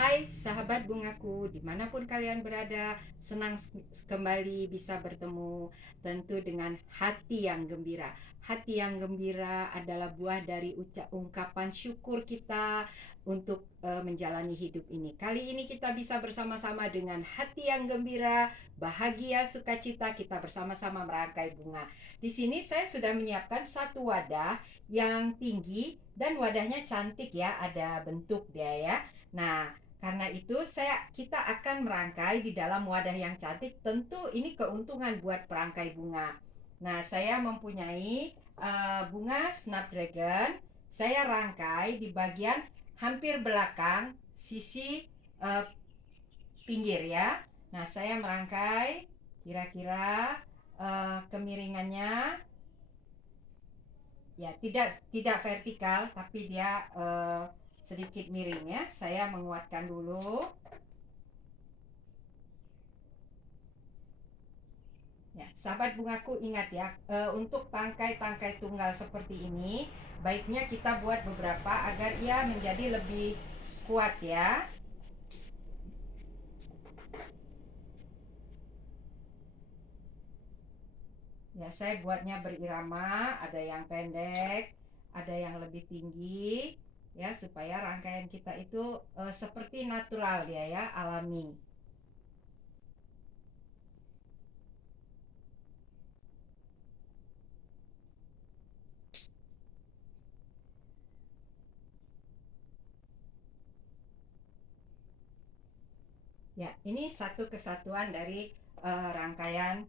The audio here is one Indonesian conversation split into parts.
Hai sahabat bungaku, dimanapun kalian berada, senang kembali bisa bertemu, tentu dengan hati yang gembira. Hati yang gembira adalah buah dari ungkapan syukur kita untuk menjalani hidup ini. Kali ini kita bisa bersama-sama dengan hati yang gembira, bahagia, sukacita, kita bersama-sama merangkai bunga. Di sini saya sudah menyiapkan satu wadah yang tinggi dan wadahnya cantik ya, ada bentuk dia ya. Nah, karena itu kita akan merangkai di dalam wadah yang cantik. Tentu ini keuntungan buat perangkai bunga. Nah, saya mempunyai bunga snapdragon. Saya rangkai di bagian hampir belakang sisi eh, pinggir ya. Nah, saya merangkai kira-kira kemiringannya ya tidak vertikal tapi dia sedikit miring ya. Saya menguatkan dulu. Ya, sahabat bungaku ingat ya, untuk tangkai-tangkai tunggal seperti ini, baiknya kita buat beberapa agar ia menjadi lebih kuat ya. Ya, saya buatnya berirama, ada yang pendek, ada yang lebih tinggi, ya supaya rangkaian kita itu seperti natural dia ya, alami. Ya, ini satu kesatuan dari rangkaian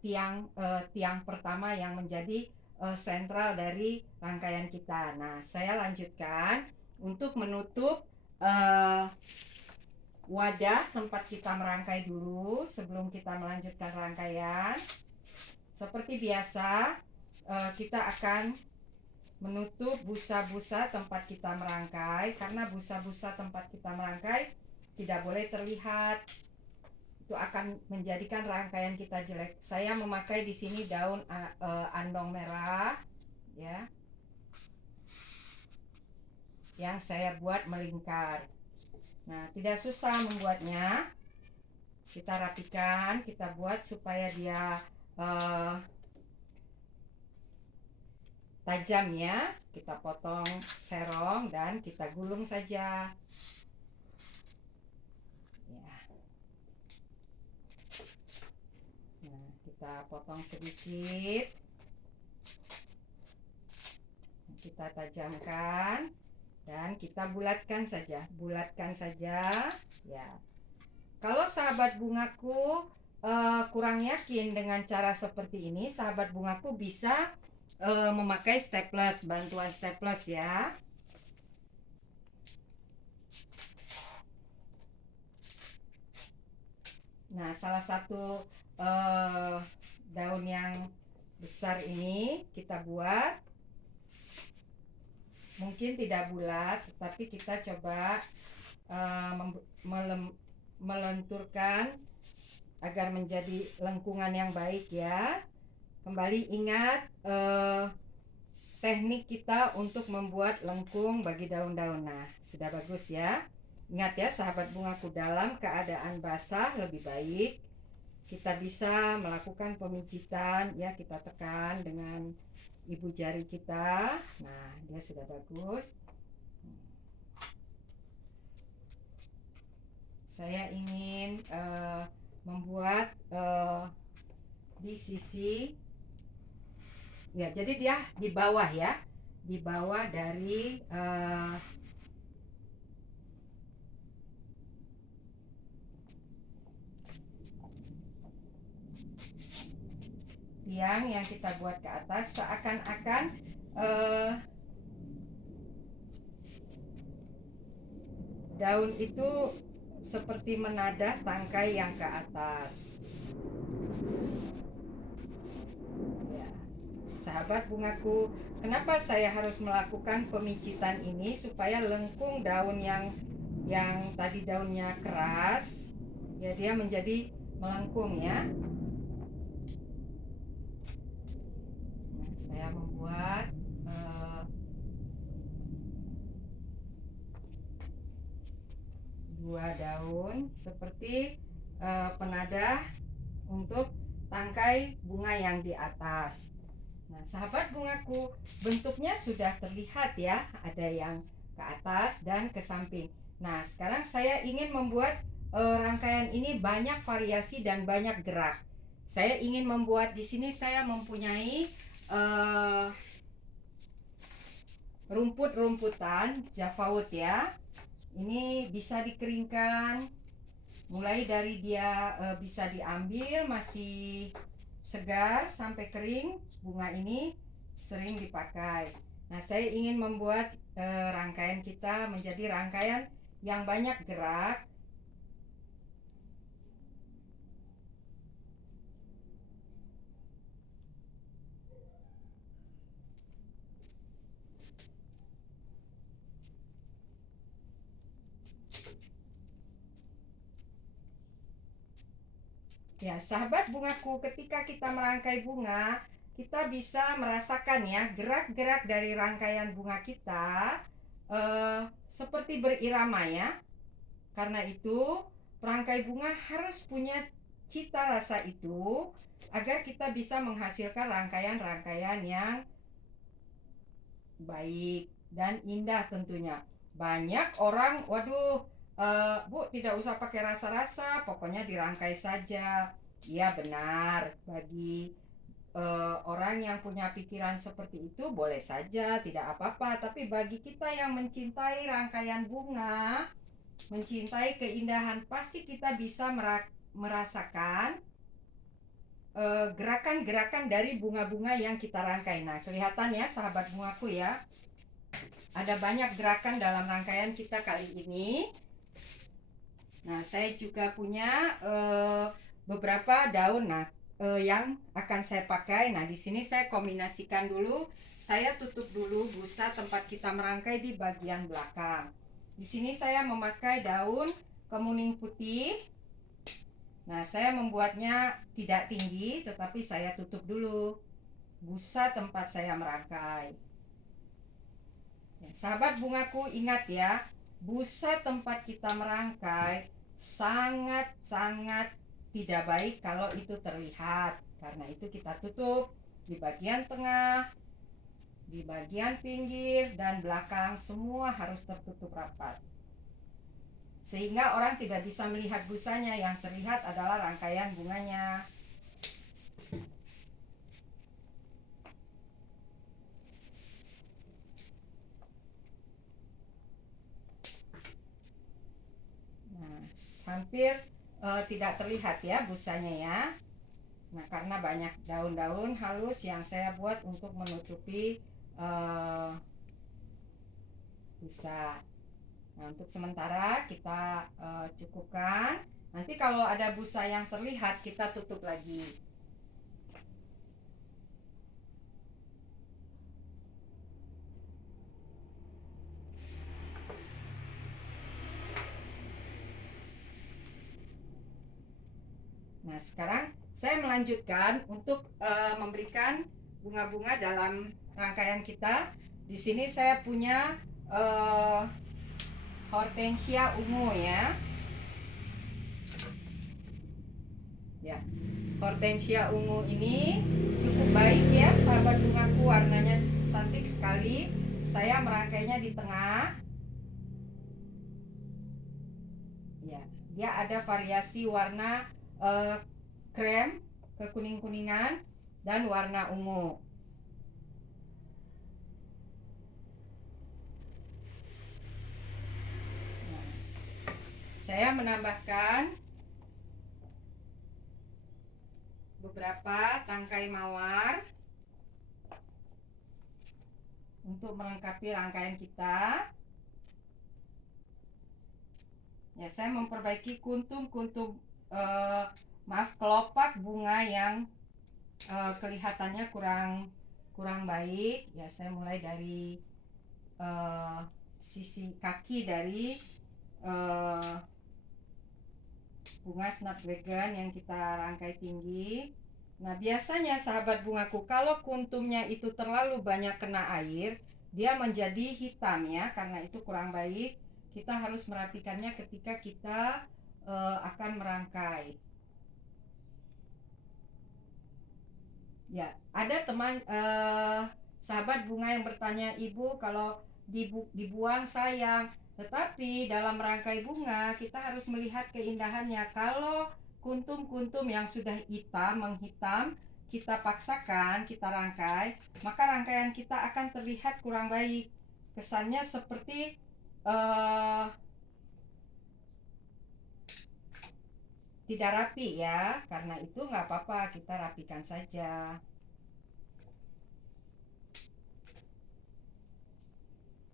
tiang pertama yang menjadi sentral dari rangkaian kita. Nah, saya lanjutkan untuk menutup eh, wadah tempat kita merangkai dulu sebelum kita melanjutkan rangkaian. Seperti biasa, kita akan menutup busa-busa tempat kita merangkai karena busa-busa tempat kita merangkai tidak boleh terlihat, itu akan menjadikan rangkaian kita jelek. Saya memakai di sini daun andong merah ya, yang saya buat melingkar. Nah, tidak susah membuatnya. Kita rapikan, kita buat supaya dia uh, tajam ya. Kita potong serong dan kita gulung saja. Ya. Nah, kita potong sedikit. Kita tajamkan dan kita bulatkan saja ya. Kalau sahabat bungaku kurang yakin dengan cara seperti ini, sahabat bungaku bisa memakai staples, bantuan staples ya. Nah, salah satu daun yang besar ini kita buat mungkin tidak bulat, tapi kita coba melenturkan agar menjadi lengkungan yang baik ya. Kembali ingat teknik kita untuk membuat lengkung bagi daun-daun. Nah, sudah bagus ya. Ingat ya sahabat bungaku, dalam keadaan basah lebih baik. Kita bisa melakukan pemijitan ya, kita tekan dengan ibu jari kita. Nah, dia sudah bagus. Saya ingin membuat di sisi ya, jadi dia di bawah ya, di bawah dari tiang yang kita buat ke atas, seakan-akan daun itu seperti menadah tangkai yang ke atas ya. Sahabat bungaku, kenapa saya harus melakukan pemicitan ini? Supaya lengkung daun yang tadi daunnya keras ya, dia menjadi melengkung ya. Nah, saya membuat 2 daun seperti penadah untuk tangkai bunga yang di atas. Nah, sahabat bungaku, bentuknya sudah terlihat ya, ada yang ke atas dan ke samping. Nah, sekarang saya ingin membuat rangkaian ini banyak variasi dan banyak gerak. Saya ingin membuat di sini saya mempunyai rumput-rumputan Javawood ya. Ini bisa dikeringkan, mulai dari dia bisa diambil masih segar sampai kering. Bunga ini sering dipakai. Nah, saya ingin membuat rangkaian kita menjadi rangkaian yang banyak gerak. Ya, sahabat bungaku, ketika kita merangkai bunga, kita bisa merasakan ya gerak-gerak dari rangkaian bunga kita seperti berirama ya. Karena itu, perangkai bunga harus punya cita rasa itu agar kita bisa menghasilkan rangkaian-rangkaian yang baik dan indah tentunya. Banyak orang, waduh, Bu, tidak usah pakai rasa-rasa, pokoknya dirangkai saja. Iya benar, bagi orang yang punya pikiran seperti itu boleh saja, tidak apa-apa. Tapi bagi kita yang mencintai rangkaian bunga, mencintai keindahan, pasti kita bisa merasakan gerakan-gerakan dari bunga-bunga yang kita rangkai. Nah, kelihatan ya sahabat bungaku ya, ada banyak gerakan dalam rangkaian kita kali ini. Nah, saya juga punya beberapa daun yang akan saya pakai. Nah, di sini saya kombinasikan dulu. Saya tutup dulu busa tempat kita merangkai di bagian belakang. Di sini saya memakai daun kemuning putih. Nah, saya membuatnya tidak tinggi, tetapi saya tutup dulu busa tempat saya merangkai. Sahabat bungaku, ingat ya, busa tempat kita merangkai sangat-sangat tidak baik kalau itu terlihat. Karena itu kita tutup di bagian tengah, di bagian pinggir, dan belakang, semua harus tertutup rapat. Sehingga orang tidak bisa melihat busanya, yang terlihat adalah rangkaian bunganya. Nah, hampir tidak terlihat ya busanya ya. Nah, karena banyak daun-daun halus yang saya buat untuk menutupi busa. Nah, untuk sementara kita cukupkan. Nanti kalau ada busa yang terlihat, kita tutup lagi. Nah, sekarang saya melanjutkan untuk memberikan bunga-bunga dalam rangkaian kita. Di sini saya punya hortensia ungu ya. Ya, hortensia ungu ini cukup baik ya, sahabat bungaku, warnanya cantik sekali. Saya merangkainya di tengah. Ya, dia ada variasi warna krem, kekuning-kuningan, dan warna ungu. Nah, saya menambahkan beberapa tangkai mawar untuk melengkapi rangkaian kita. Ya, saya memperbaiki kuntum-kuntum kelopak bunga yang kelihatannya kurang baik. Ya, saya mulai dari sisi kaki dari bunga snapdragon yang kita rangkai tinggi. Nah, biasanya sahabat bungaku, kalau kuntumnya itu terlalu banyak kena air, dia menjadi hitam ya, karena itu kurang baik. kita harus merapikannya ketika kita akan merangkai. Ya, ada teman sahabat bunga yang bertanya, Ibu, kalau dibuang sayang, tetapi dalam merangkai bunga kita harus melihat keindahannya. Kalau kuntum-kuntum yang sudah hitam, menghitam, kita paksakan, kita rangkai, maka rangkaian kita akan terlihat kurang baik. Kesannya seperti tidak rapi ya. Karena itu nggak apa-apa, kita rapikan saja.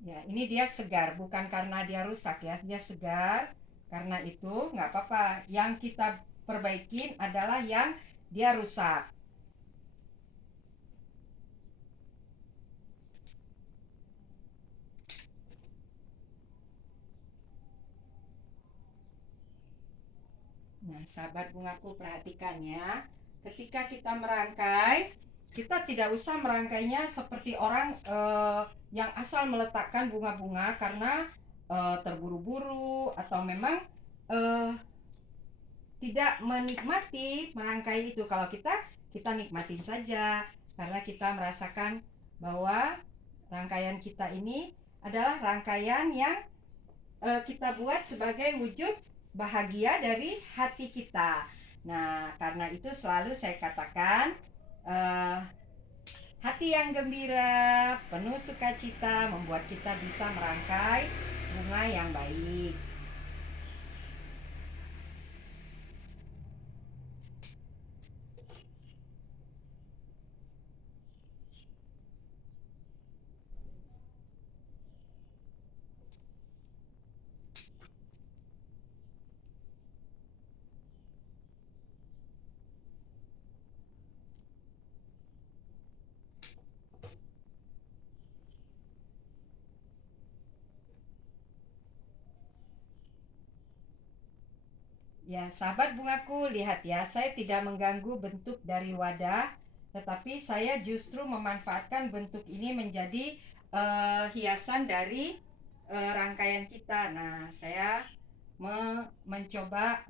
Ya, ini dia segar, bukan karena dia rusak ya, dia segar. Karena itu nggak apa-apa. Yang kita perbaikin adalah yang dia rusak. Nah, sahabat bungaku, perhatikan ya. Ketika kita merangkai, kita tidak usah merangkainya seperti orang yang asal meletakkan bunga-bunga karena terburu-buru atau memang eh, tidak menikmati merangkai itu. Kalau kita nikmatin saja karena kita merasakan bahwa rangkaian kita ini adalah rangkaian yang kita buat sebagai wujud bahagia dari hati kita. Nah, karena itu selalu saya katakan hati yang gembira, penuh sukacita membuat kita bisa merangkai bunga yang baik. Ya, sahabat bungaku, lihat ya, saya tidak mengganggu bentuk dari wadah, tetapi saya justru memanfaatkan bentuk ini menjadi hiasan dari rangkaian kita. Nah, saya mencoba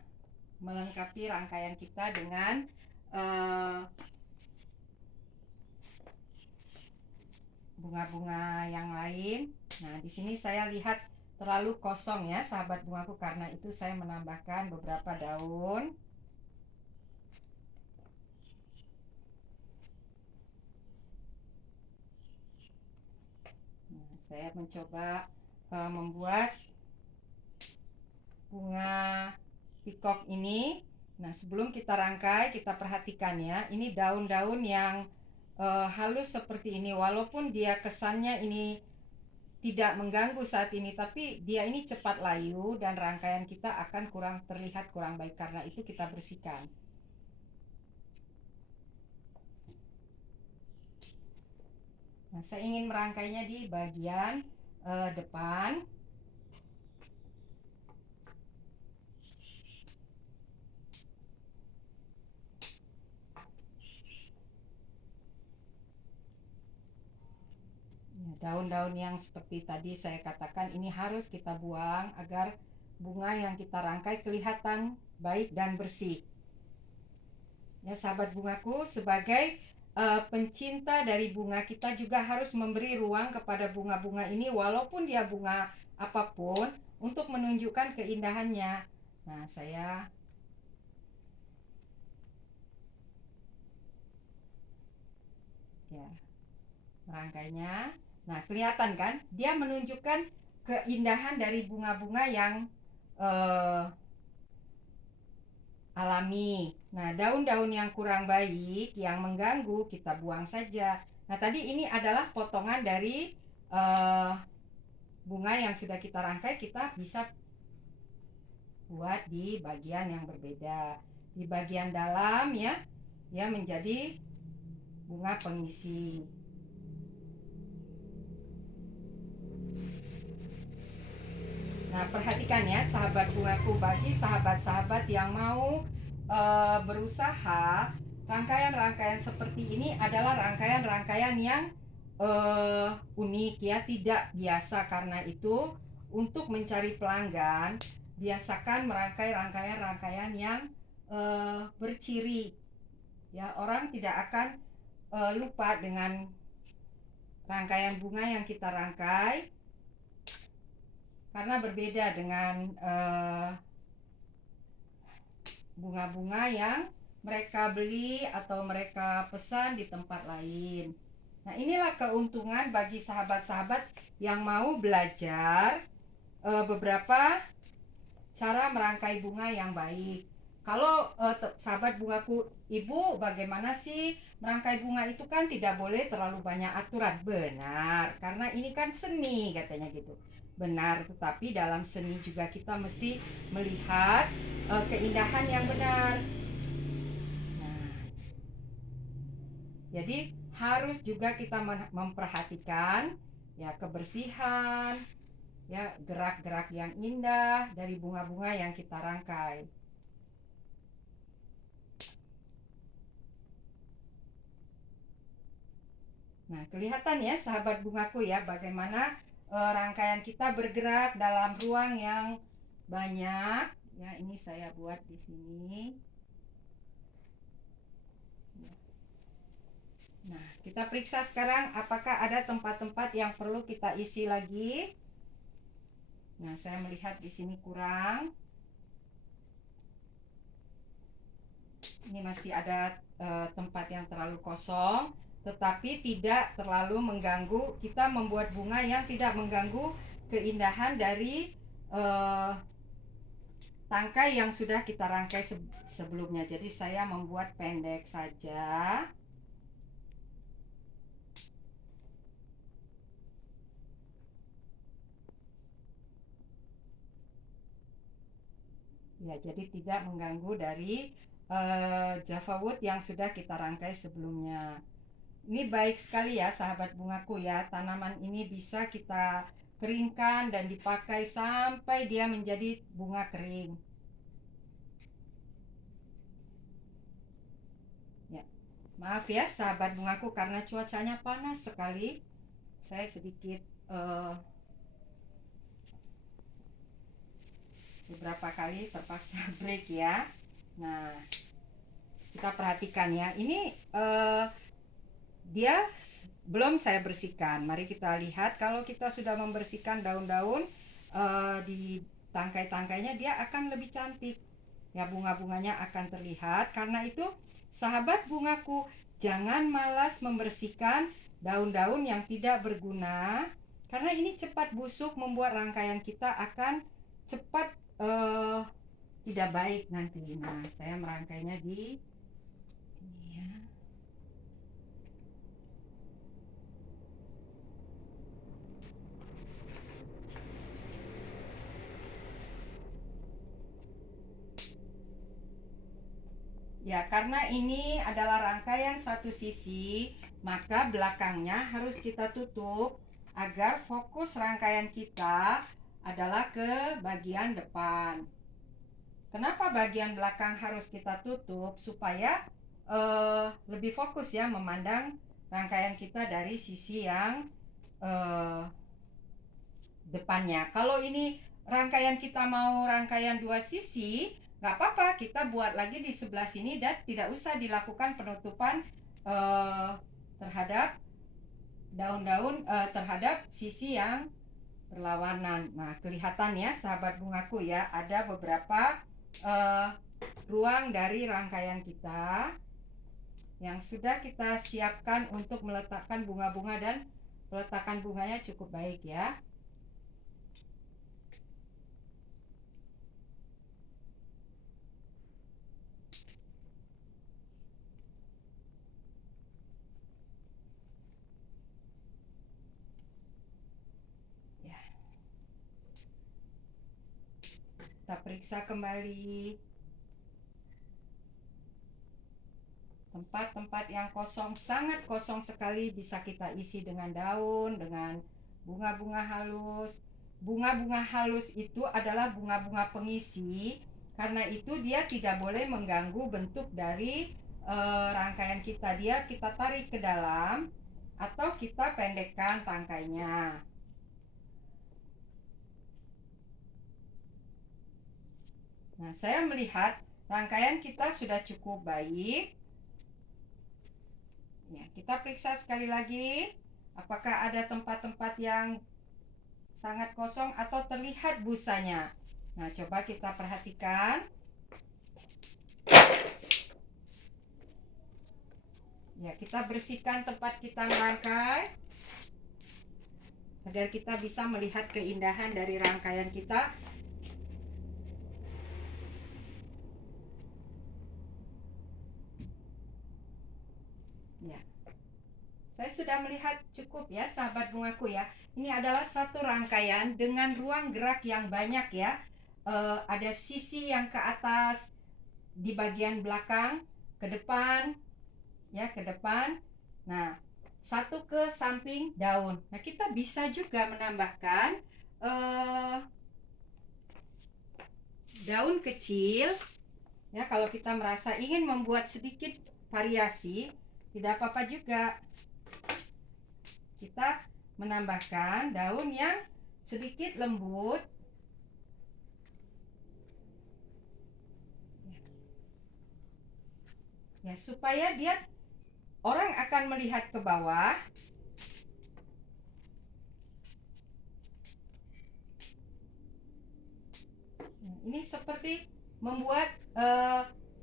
melengkapi rangkaian kita dengan bunga-bunga yang lain. Nah, di sini saya lihat terlalu kosong ya, sahabat bungaku, karena itu saya menambahkan beberapa daun. Nah, saya mencoba membuat bunga pikok ini. Nah, sebelum kita rangkai, kita perhatikan ya. Ini daun-daun yang halus seperti ini. Walaupun dia kesannya ini tidak mengganggu saat ini, tapi dia ini cepat layu dan rangkaian kita akan terlihat kurang baik. Karena itu kita bersihkan. Nah, saya ingin merangkainya di bagian depan. Daun-daun yang seperti tadi saya katakan ini harus kita buang agar bunga yang kita rangkai kelihatan baik dan bersih. Ya, sahabat bungaku, sebagai pencinta dari bunga, kita juga harus memberi ruang kepada bunga-bunga ini walaupun dia bunga apapun untuk menunjukkan keindahannya. Nah, saya ya merangkainya. Nah, kelihatan kan? Dia menunjukkan keindahan dari bunga-bunga yang alami. Nah, daun-daun yang kurang baik, yang mengganggu, kita buang saja. Nah, tadi ini adalah potongan dari bunga yang sudah kita rangkai, kita bisa buat di bagian yang berbeda. Di bagian dalam ya, ya menjadi bunga pengisi. Nah, perhatikan ya sahabat bungaku, bagi sahabat-sahabat yang mau berusaha, rangkaian-rangkaian seperti ini adalah rangkaian-rangkaian yang unik ya, tidak biasa. Karena itu untuk mencari pelanggan, biasakan merangkai rangkaian-rangkaian yang berciri. Ya, orang tidak akan lupa dengan rangkaian bunga yang kita rangkai, karena berbeda dengan bunga-bunga yang mereka beli atau mereka pesan di tempat lain. Nah, inilah keuntungan bagi sahabat-sahabat yang mau belajar beberapa cara merangkai bunga yang baik. Kalau sahabat bungaku, Ibu, bagaimana sih merangkai bunga itu? Kan tidak boleh terlalu banyak aturan. Benar, karena ini kan seni, katanya gitu. Benar, tetapi dalam seni juga kita mesti melihat keindahan yang benar. Nah, jadi harus juga kita memperhatikan ya kebersihan, ya gerak-gerak yang indah dari bunga-bunga yang kita rangkai. Nah, kelihatan ya sahabat bungaku ya bagaimana rangkaian kita bergerak dalam ruang yang banyak. Ya, ini saya buat di sini. Nah, kita periksa sekarang apakah ada tempat-tempat yang perlu kita isi lagi. Nah, saya melihat di sini kurang. Ini masih ada tempat yang terlalu kosong, tetapi tidak terlalu mengganggu. Kita membuat bunga yang tidak mengganggu keindahan dari tangkai yang sudah kita rangkai sebelumnya. Jadi saya membuat pendek saja. Ya, jadi tidak mengganggu dari Java Wood yang sudah kita rangkai sebelumnya. Ini baik sekali ya sahabat bungaku ya. Tanaman ini bisa kita keringkan dan dipakai sampai dia menjadi bunga kering. Ya, maaf ya sahabat bungaku karena cuacanya panas sekali. Saya sedikit beberapa kali terpaksa break ya. Nah, kita perhatikan ya. Ini dia belum saya bersihkan. Mari kita lihat kalau kita sudah membersihkan daun-daun di tangkai-tangkainya, dia akan lebih cantik. Ya, bunga-bunganya akan terlihat. Karena itu, sahabat bungaku, jangan malas membersihkan daun-daun yang tidak berguna. Karena ini cepat busuk, membuat rangkaian kita akan cepat tidak baik nanti. Nah, saya merangkainya di ini ya. Ya, karena ini adalah rangkaian satu sisi, maka belakangnya harus kita tutup agar fokus rangkaian kita adalah ke bagian depan. Kenapa bagian belakang harus kita tutup? Supaya lebih fokus ya memandang rangkaian kita dari sisi yang depannya. Kalau ini rangkaian kita mau rangkaian dua sisi, nggak apa-apa, kita buat lagi di sebelah sini dan tidak usah dilakukan penutupan terhadap daun-daun terhadap sisi yang berlawanan. Nah, kelihatan ya sahabat bungaku ya, ada beberapa ruang dari rangkaian kita yang sudah kita siapkan untuk meletakkan bunga-bunga, dan peletakan bunganya cukup baik ya. Kita periksa kembali tempat-tempat yang kosong, sangat kosong sekali, bisa kita isi dengan daun, dengan bunga-bunga halus. Bunga-bunga halus itu adalah bunga-bunga pengisi, karena itu dia tidak boleh mengganggu bentuk dari rangkaian kita. Dia kita tarik ke dalam atau kita pendekkan tangkainya. Nah, saya melihat rangkaian kita sudah cukup baik. Ya, kita periksa sekali lagi apakah ada tempat-tempat yang sangat kosong atau terlihat busanya. Nah, coba kita perhatikan. Ya, kita bersihkan tempat kita merangkai agar kita bisa melihat keindahan dari rangkaian kita. Ya, saya sudah melihat cukup ya, sahabat bungaku ya. Ini adalah satu rangkaian dengan ruang gerak yang banyak ya. Ada sisi yang ke atas, di bagian belakang, ke depan, ya ke depan. Nah, satu ke samping daun. Nah, kita bisa juga menambahkan daun kecil. Ya, kalau kita merasa ingin membuat sedikit variasi, tidak apa-apa juga. Kita menambahkan daun yang sedikit lembut. Ya, supaya dia orang akan melihat ke bawah. Ini seperti membuat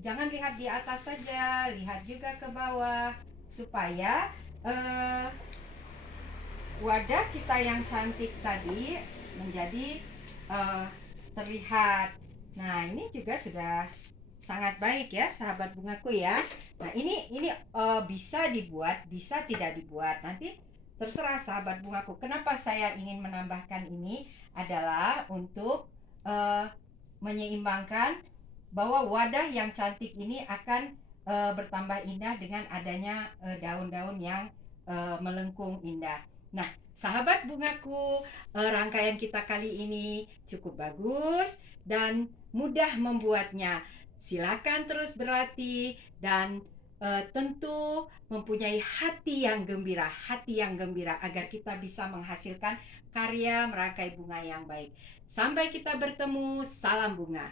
jangan lihat di atas saja, lihat juga ke bawah supaya wadah kita yang cantik tadi menjadi terlihat. Nah, ini juga sudah sangat baik ya, sahabat bungaku ya. Nah, ini bisa dibuat, bisa tidak dibuat. Nanti terserah sahabat bungaku. Kenapa saya ingin menambahkan ini adalah untuk menyeimbangkan bahwa wadah yang cantik ini akan bertambah indah dengan adanya daun-daun yang melengkung indah. Nah, sahabat bungaku, rangkaian kita kali ini cukup bagus dan mudah membuatnya. Silakan terus berlatih dan tentu mempunyai hati yang gembira agar kita bisa menghasilkan karya merangkai bunga yang baik. Sampai kita bertemu, salam bunga.